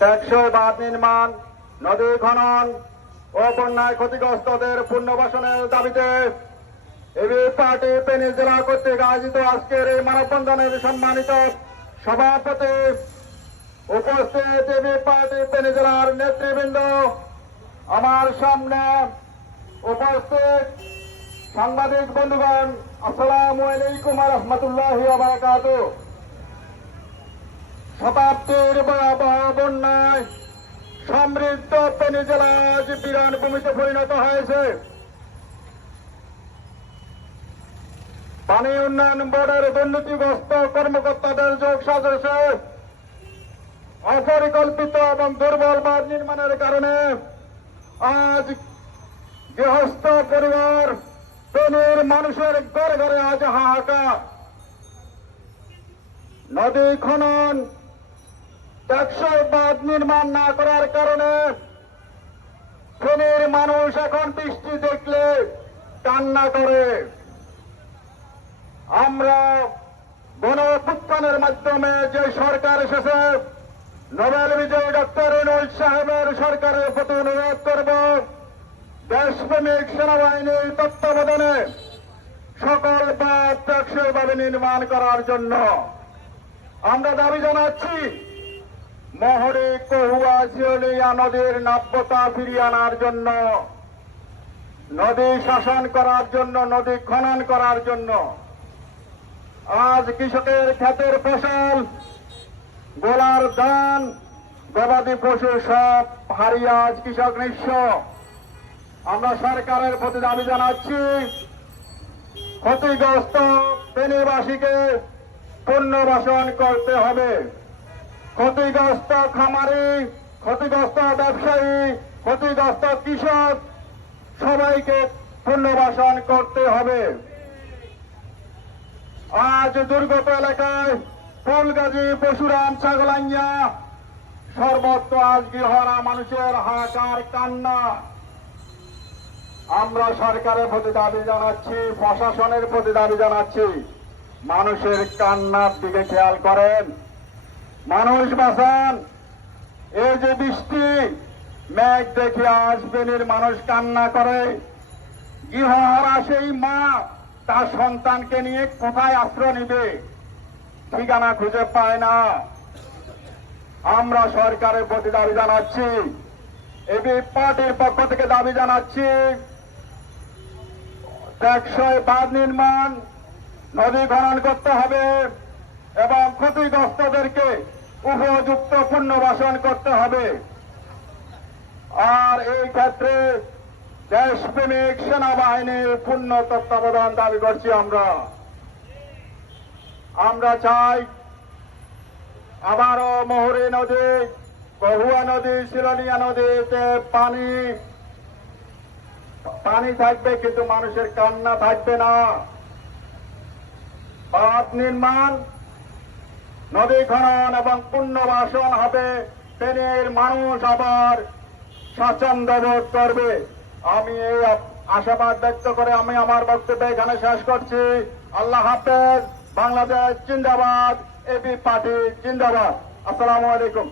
টেকসই বাঁধ নির্মাণ, নদী খনন ও বন্যায় ক্ষতিগ্রস্তদের পুনর্বাসনের দাবিতে এবি পার্টি ফেনী জেলা কর্তৃক আয়োজিত আজকের এই মানববন্ধনের সম্মানিত সভাপতি, উপস্থিত এবি পার্টি ফেনী জেলার নেতৃবৃন্দ, আমার সামনে উপস্থিত সাংবাদিক বন্ধুগণ, আসসালামু আলাইকুম ওয়া রাহমাতুল্লাহি ওয়া বারাকাতুহু। শতাব্দীর ভয়াবহ বন্যায় সমৃদ্ধ ফেনী জেলা আজ বিরান ভূমিতে পরিণত হয়েছে। পানি উন্নয়ন বোর্ডের দুর্নীতিগ্রস্ত কর্মকর্তাদের যোগ সাজসে অপরিকল্পিত এবং দুর্বল বাঁধ নির্মাণের কারণে আজ গৃহস্থ পরিবার, ফেনীর মানুষের ঘরে ঘরে আজ হাহাকার। নদী খনন, টেকসই বাঁধ নির্মাণ না করার কারণে ফেনীর মানুষ এখন বৃষ্টি দেখলে কান্না করে। আমরা গণঅভ্যুত্থানের মাধ্যমে যে সরকার এসেছে, নোবেল বিজয়ী ডক্টর ইউনূস সাহেবের সরকারের প্রতি অনুরোধ করব, দেশপ্রেমিক সেনাবাহিনীর তত্ত্বাবধানে সকল বাঁধ টেকসইভাবে নির্মাণ করার জন্য আমরা দাবি জানাচ্ছি। মহড়ি, কহুয়া, জিওলিয়া নদীর নাব্যতা ফিরিয়ে আনার জন্য, নদী শাসন করার জন্য, নদী খনন করার জন্য। আজ কৃষকের ক্ষেতের ফসল, গোলার ধান, গবাদি পশু সব হারিয়ে আজ কৃষক নিঃস্ব। আমরা সরকারের প্রতি দাবি জানাচ্ছি, ক্ষতিগ্রস্ত ফেনীবাসীকে পুনর্বাসন করতে হবে। ক্ষতিগ্রস্ত খামারি, ক্ষতিগ্রস্ত ব্যবসায়ী, ক্ষতিগ্রস্ত কৃষক সবাইকে পুনর্বাসন করতে হবে। আজ দুর্গত এলাকায় ফুলগাজী, পশুরাম, ছাগলাইয়া সর্বত্র আজ গৃহহারা মানুষের হাহাকার, কান্না। আমরা সরকারের প্রতি দাবি জানাচ্ছি, প্রশাসনের প্রতি দাবি জানাচ্ছি, মানুষের কান্নার দিকে খেয়াল করেন, মানুষ বাঁচান। এই যে বৃষ্টি মেঘ দেখে আজ ফেনীর মানুষ কান্না করে। গৃহহারা সেই মা তার সন্তানকে নিয়ে কোথায় আশ্রয় নিবে, ঠিকানা খুঁজে পায় না। আমরা সরকারের প্রতি দাবি জানাচ্ছি, এবি পার্টির পক্ষ থেকে দাবি জানাচ্ছি, টেকসই বাঁধ নির্মাণ, নদী খনন করতে হবে এবং ক্ষতিগ্রস্তদেরকে উপযুক্ত পুনর্বাসন করতে হবে। আর এই ক্ষেত্রে দেশপ্রেমিক সেনাবাহিনীর পূর্ণ তত্ত্বাবধান দাবি করছি। আমরা চাই আবারও মহুরী নদী, কহুয়া নদী, শিলনিয়া নদীতে পানি থাকবে, কিন্তু মানুষের কান্না থাকবে না। বাঁধ নির্মাণ, নদী খনন এবং পুনর্বাসন হবে, ফেনীর মানুষ আবার স্বাচ্ছন্দ্য বোধ করবে। আমি এই আশাবাদ ব্যক্ত করে আমি আমার বক্তব্য এখানে শেষ করছি। আল্লাহ হাফেজ। বাংলাদেশ জিন্দাবাদ। এবি পার্টি জিন্দাবাদ। আসসালামু আলাইকুম।